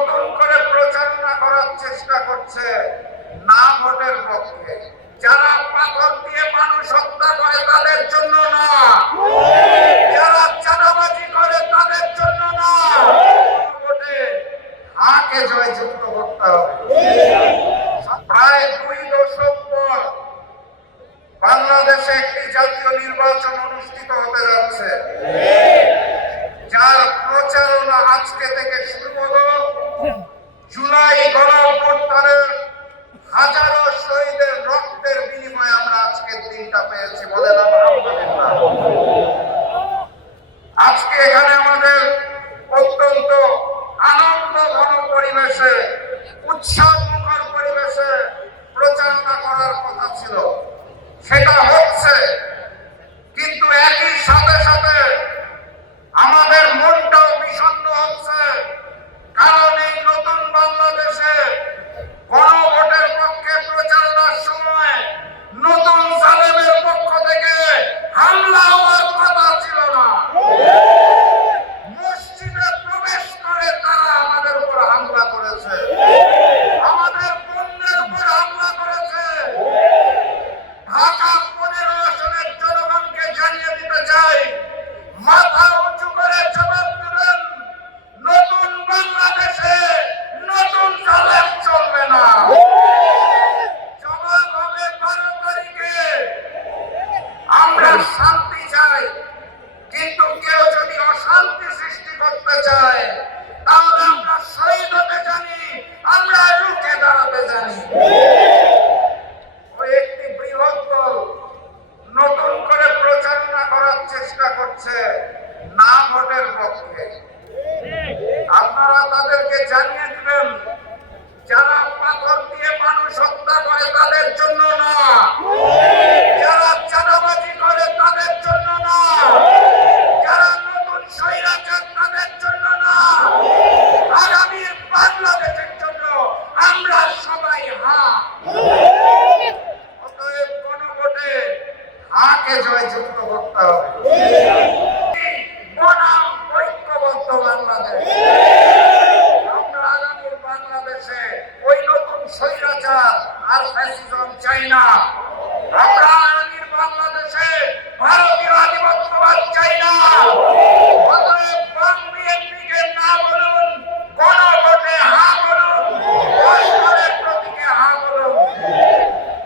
নতুন করে প্রচারণা করার চেষ্টা করছে না ভোটের পক্ষে। যারা পাথর দিয়ে মানুষ হত্যা করে তাদের জন্য না, যারা চাঁদাবাজি করে তাদের জন্য না, ভোটে হাকে জয়যুক্ত করতে হবে। প্রায় 2 দশক পর বাংলাদেশে একটি জাতীয় নির্বাচন অনুষ্ঠিত হতে যাচ্ছে, যার প্রচারণা আজকে থেকে শুরু হলো। জুলাই গণঅভ্যুত্থানের হাজারো শহীদের রক্তের বিনিময়ে আমরা আজকের দিনটা পেয়েছি, বলেন আলহামদুলিল্লাহ। আজকে এখানে আমাদের অত্যন্ত আনন্দ ঘন পরিবেশে, উৎসবমুখর পরিবেশে প্রচারণা করার কথা ছিল, সেটা হচ্ছে। কিন্তু একই সাথে সাথে আমাদের মনটাও বিষণ্ণ হচ্ছে, কারণ এই নতুন বাংলাদেশে গণভোটের পক্ষে প্রচারণার সময় নতুন জালেমের পক্ষ থেকে হামলা হওয়ার কথা ছিল না। মসজিদে প্রবেশ করে তারা আমাদের উপর হামলা করেছে, আমাদের পণ্যের উপর হামলা করেছে। ঢাকা 15 আসনের জনগণকে জানিয়ে দিতে চাই, মাথা উঁচু করে জবাব দেবেন। নতুন বাংলাদেশে নতুন জালেম চলবে না। জবাব হবে 12 তারিখে। আমরা শান্তি চাই, কিন্তু কেউ যদি অশান্তি সৃষ্টি করতে চায় তাহলে আমরা শহীদ হতে জানি, আমরা রুখে দাঁড়াতে জানি। ওই একটি বৃহৎ দল নতুন করে প্রচারণা করার চেষ্টা করছে না ভোটের পক্ষে। আপনারা তাদেরকে জানিয়ে দিবেন, যারা পাথর দিয়ে মানুষ হত্যা করে তাদের জন্য না, যারা চাঁদাবাজি করে তাদের জন্য না, যারা নতুন স্বৈরাচার তাদের জন্য না, আগামী বাংলাদেশের জন্য আমরা সবাই হা। অতএব গণভোটে হাকে জয়যুক্ত করতে হবে। বনাম ঐক্যবদ্ধ বাংলাদেশ। আমরা আগামীর বাংলাদেশে ওই নতুন স্বৈরাচার আর ফ্যাসিজম চাই না। আমরা